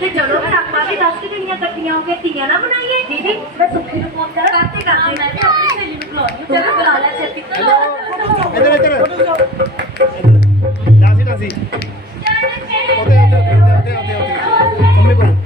ਤੇ ਜਦੋਂ ਫਿਰ ਆਪਾਂ ਵੀ 10 ਕਿੰਨੀਆਂ ਗੱਡੀਆਂ ਹੋ ਕੇ ਤੀਆਂ ਨਾ ਬਣਾਈਏ। ਦੀਦੀ ਮੈਂ ਸੁੱਖੀ ਨੂੰ ਫੋਨ ਕਰ। ਕਰਤੇ ਕਰਦੀ। ਮੈਂ ਤੇ ਆਪਣੀ ਸਹੇਲੀ ਨੂੰ ਬੁਲਾਉਣੀ ਚਲੋ ਬੁਲਾ ਲੈ ਛੇਤੀ। ਚਲੋ ਇੱਧਰ ਇੱਧਰ। ਦਾਸੀ ਦਾਸੀ ਉਹਦੇ ਉੱਤੇ ਉੱਤੇ ਉੱਤੇ ਉੱਤੇ ਮੰਮੀ ਕੋਲ।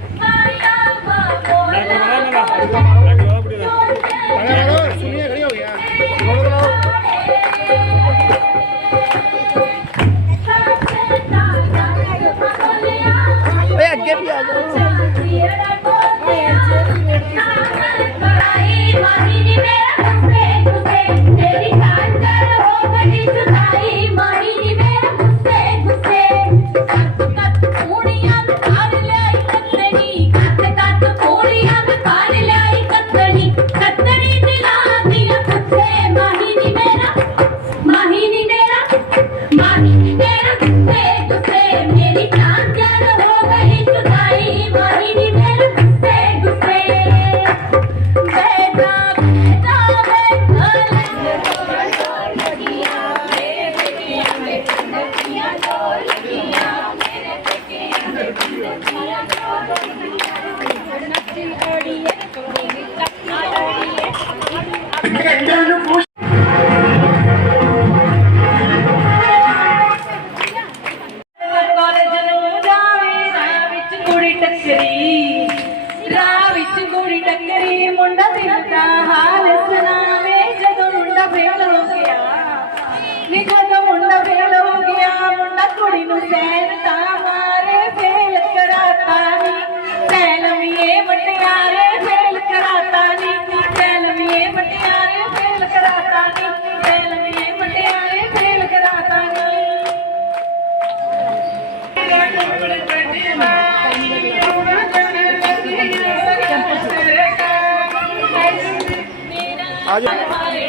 ਆ ਜਾ।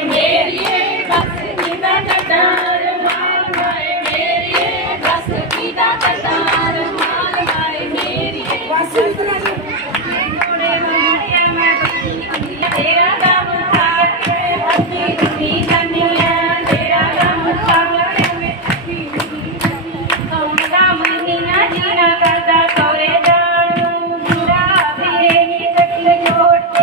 ਮੇਰੀ ਬਸ ਕੀ ਦਾ ਟਟਾਰ ਮਾਲ ਮਾਏ ਮੇਰੀ ਬਸ ਕੀ ਦਾ ਟਟਾਰ ਮਾਲ ਮਾਏ ਮੇਰੀ ਬਸ ਕੀ ਦਾ கையிலையோடு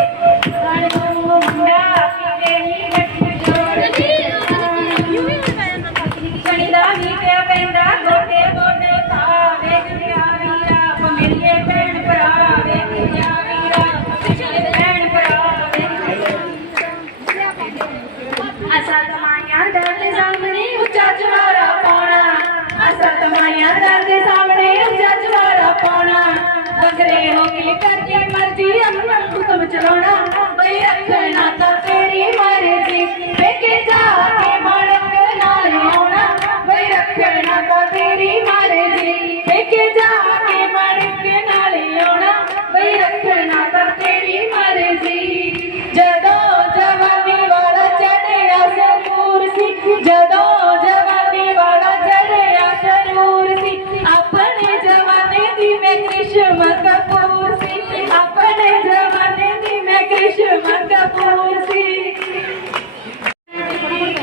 ਜਦੋਂ ਜਵਾਨੀ ਵਾਲਾ ਚੜਿਆ ਸਰੂਰ ਸੀ, ਆਪਣੇ ਜਵਾਨੇ ਦੀ ਮੈਂ ਕ੍ਰਿਸ਼ਮਾ ਕਪੂਰ ਸੀ। ਆਪਣੇ ਜਵਾਨੇ ਦੀ ਮੈਂ ਕ੍ਰਿਸ਼ਮਾ ਕਪੂਰ ਸੀ।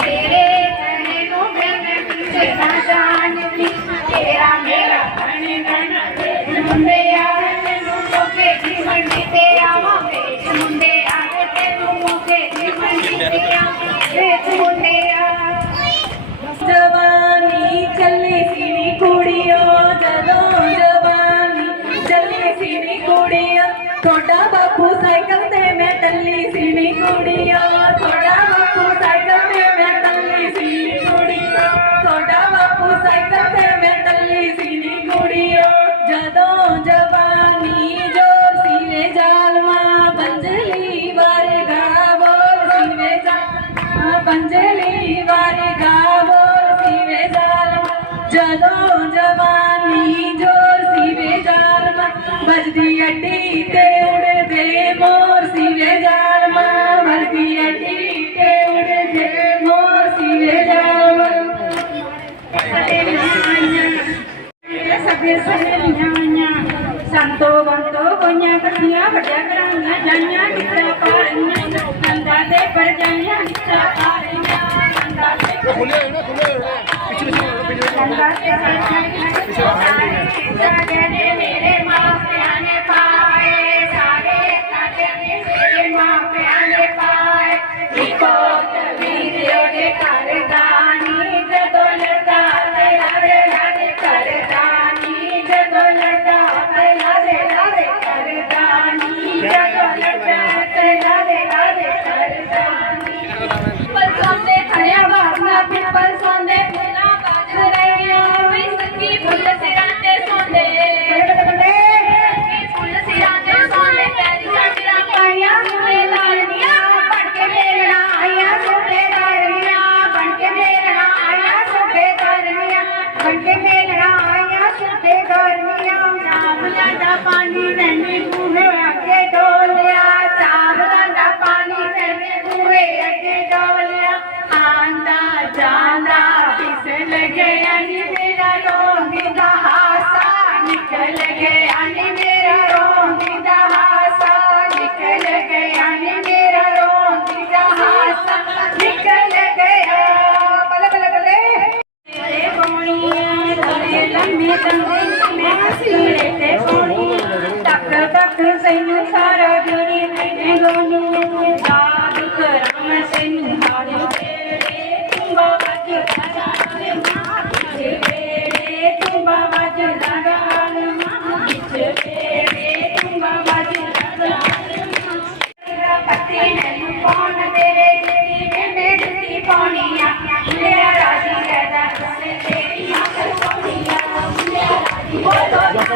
ਤੇਰੇ ਚਨੇ ਨੂੰ ਮੈਂ ਪਿੱਛੇ ਨਾ ਜਾਣਦੀ ਤੇਰਾ ਮੇਰਾ ਬਣੇ ਨਾ ਨਾ Bộ. ਵੱਡਾ ਵੱਡਾ ਕਰਾਈਆਂ ਜਾਈਆਂ ਕਿੱਥਾ ਪਾਰੀਆਂ ਨੰਦਾ ਦੇ ਪਰ ਜਾਈਆਂ ਕਿੱਥਾ ਪਾਰੀਆਂ ਨੰਦਾ ਦੇ ਖੁੱਲੇ ਹੋਏ ਨਾ ਖੁੱਲੇ ਹੋਏ ਪਿੱਛੇ ਪਿੱਛੇ ਨੰਦਾ ਦੇ ਪਰ ਜਾਈਆਂ ਕਿੱਥਾ ਪਾਰੀਆਂ ਗਿਆ ਨੀ ਮੇਰਾ ਰੋਂਦੀ ਦਾ ਹਾਸਾ ਨਿਕਲ ਗਿਆ ਨੀ ਮੇਰਾ ਰੋਂਦੀ ਦਾ ਹਾਸਾ ਨਿਕਲ ਗਿਆ ਬਲੇ ਬਲੇ ਬਲੇ ਤੇਰੇ ਪੌਣੀਆਂ ਤੇਰੇ ਲੰਮੇ ਕੰਦੇ ਮੈਂ ਸਿਰੇ ਤੇ ਪੌਣੀਆਂ ਟਕ ਟਕ ਸੈਨੂੰ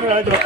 ਬੋਲੋ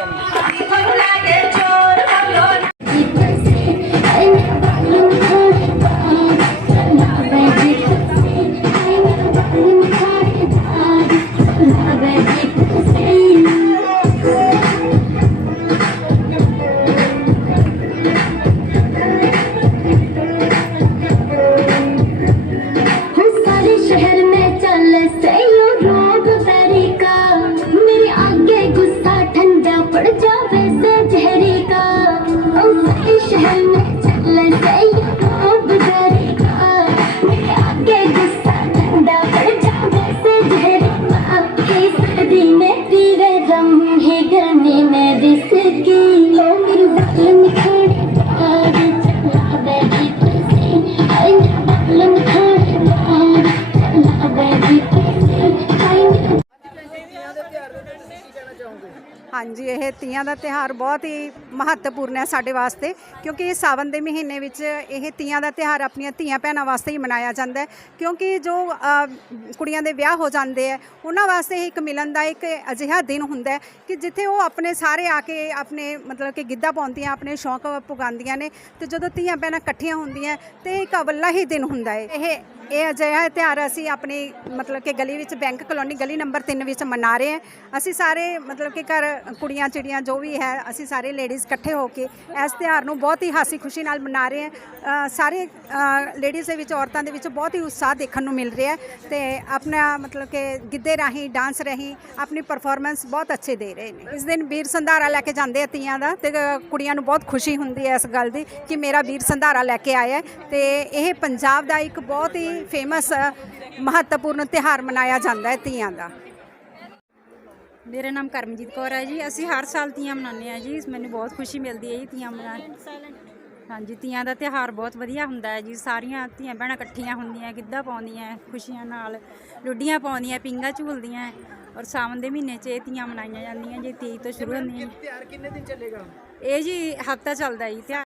ਹਾਂਜੀ ਇਹ ਤੀਆਂ ਦਾ ਤਿਹਾਰ ਬਹੁਤ ਹੀ ਮਹੱਤਵਪੂਰਨ ਹੈ ਸਾਡੇ ਵਾਸਤੇ ਕਿਉਂਕਿ ਇਹ ਸਾਵਨ ਦੇ ਮਹੀਨੇ ਵਿੱਚ ਇਹ ਤੀਆਂ ਦਾ ਤਿਹਾਰ ਆਪਣੀਆਂ ਧੀਆਂ ਭੈਣਾਂ ਵਾਸਤੇ ਹੀ ਮਨਾਇਆ ਜਾਂਦਾ ਹੈ ਕਿਉਂਕਿ ਜੋ ਅ, ਕੁੜੀਆਂ ਦੇ ਵਿਆਹ ਹੋ ਜਾਂਦੇ ਹੈ ਉਹਨਾਂ ਵਾਸਤੇ ਇਹ ਇੱਕ ਮਿਲਣ ਦਾ ਇੱਕ ਅਜਿਹਾ ਦਿਨ ਹੁੰਦਾ ਹੈ ਕਿ ਜਿੱਥੇ ਉਹ ਆਪਣੇ ਸਾਰੇ ਆ ਕੇ ਆਪਣੇ ਮਤਲਬ ਕਿ ਗਿੱਧਾ ਪਾਉਂਦੀਆਂ ਆਪਣੇ ਸ਼ੌਂਕ ਪੁਗਾਉਂਦੀਆਂ ਨੇ ਤੇ ਜਦੋਂ ਧੀਆਂ ਭੈਣਾਂ ਇਕੱਠੀਆਂ ਹੁੰਦੀਆਂ ਤੇ ਇੱਕ ਅਵੱਲਾ ਹੀ ਦਿਨ ਹੁੰਦਾ ਹੈ। ਇਹ ਇਹ ਅਜਿਹਾ ਤਿਉਹਾਰ ਅਸੀਂ ਆਪਣੀ ਮਤਲਬ ਕਿ ਗਲੀ ਵਿੱਚ ਬੈਂਕ ਕਲੋਨੀ ਗਲੀ ਨੰਬਰ 3 ਵਿੱਚ ਮਨਾ ਰਹੇ ਹਾਂ। ਅਸੀਂ ਸਾਰੇ ਮਤਲਬ ਕਿ ਘਰ ਕੁੜੀਆਂ ਚਿੜੀਆਂ ਜੋ ਵੀ ਹੈ ਅਸੀਂ ਸਾਰੇ ਲੇਡੀਜ਼ ਇਕੱਠੇ ਹੋ ਕੇ ਇਸ ਤਿਉਹਾਰ ਨੂੰ ਬਹੁਤ ਹੀ ਹਾਸੀ ਖੁਸ਼ੀ ਨਾਲ ਮਨਾ ਰਹੇ ਹਾਂ। ਸਾਰੇ ਲੇਡੀਜ਼ ਦੇ ਵਿੱਚ, ਔਰਤਾਂ ਦੇ ਵਿੱਚ ਬਹੁਤ ਹੀ ਉਤਸ਼ਾਹ ਦੇਖਣ ਨੂੰ ਮਿਲ ਰਿਹਾ ਹੈ ਤੇ ਆਪਣਾ ਮਤਲਬ ਕਿ ਗਿੱਧੇ ਰਾਹੀਂ ਡਾਂਸ ਰਾਹੀਂ ਆਪਣੀ ਪਰਫਾਰਮੈਂਸ ਬਹੁਤ ਅੱਛੇ ਦੇ ਰਹੇ ਨੇ। ਇਸ ਦਿਨ ਵੀਰ ਸੰਧਾਰਾ ਲੈ ਕੇ ਜਾਂਦੇ ਆ ਤੀਆਂ ਦਾ ਤੇ ਕੁੜੀਆਂ ਨੂੰ ਬਹੁਤ ਖੁਸ਼ੀ ਹੁੰਦੀ ਹੈ ਇਸ ਗੱਲ ਦੀ ਕਿ ਮੇਰਾ ਵੀਰ ਸੰਧਾਰਾ ਲੈ ਕੇ ਆਇਆ ਹੈ ਤੇ ਇਹ ਪੰਜਾਬ ਦਾ ਇੱਕ ਬਹੁਤ ਹੀ ਫੇਮਸ ਮਹੱਤਵਪੂਰਨ ਤਿਉਹਾਰ ਮਨਾਇਆ ਜਾਂਦਾ ਹੈ ਤੀਆਂ ਦਾ। ਮੇਰਾ ਨਾਮ ਕਰਮਜੀਤ ਕੌਰ ਹੈ ਜੀ। ਅਸੀਂ ਹਰ ਸਾਲ ਤੀਆਂ ਮਨਾਉਂਦੇ ਆ ਜੀ। ਮੈਨੂੰ ਬਹੁਤ ਖੁਸ਼ੀ ਮਿਲਦੀ ਹੈ ਜੀ ਤੀਆਂ ਮਨਾ ਹਾਂਜੀ ਤੀਆਂ ਦਾ ਤਿਉਹਾਰ ਬਹੁਤ ਵਧੀਆ ਹੁੰਦਾ ਹੈ ਜੀ। ਸਾਰੀਆਂ ਧੀਆਂ ਭੈਣਾਂ ਇਕੱਠੀਆਂ ਹੁੰਦੀਆਂ ਗਿੱਧਾ ਪਾਉਂਦੀਆਂ ਖੁਸ਼ੀਆਂ ਨਾਲ ਲੁੱਡੀਆਂ ਪਾਉਂਦੀਆਂ ਪਿੰਗਾ ਝੂਲਦੀਆਂ ਔਰ ਸਾਵਣ ਦੇ ਮਹੀਨੇ 'ਚ ਇਹ ਤੀਆਂ ਮਨਾਈਆਂ ਜਾਂਦੀਆਂ ਜੀ। 23 ਤੋਂ ਸ਼ੁਰੂ ਹੁੰਦੀਆਂ। ਤਿਆਰ ਕਿੰਨੇ ਦਿਨ ਚੱਲੇਗਾ? ਇਹ ਜੀ ਹਫਤਾ ਚੱਲਦਾ ਜੀ ਤਿਉਹਾਰ।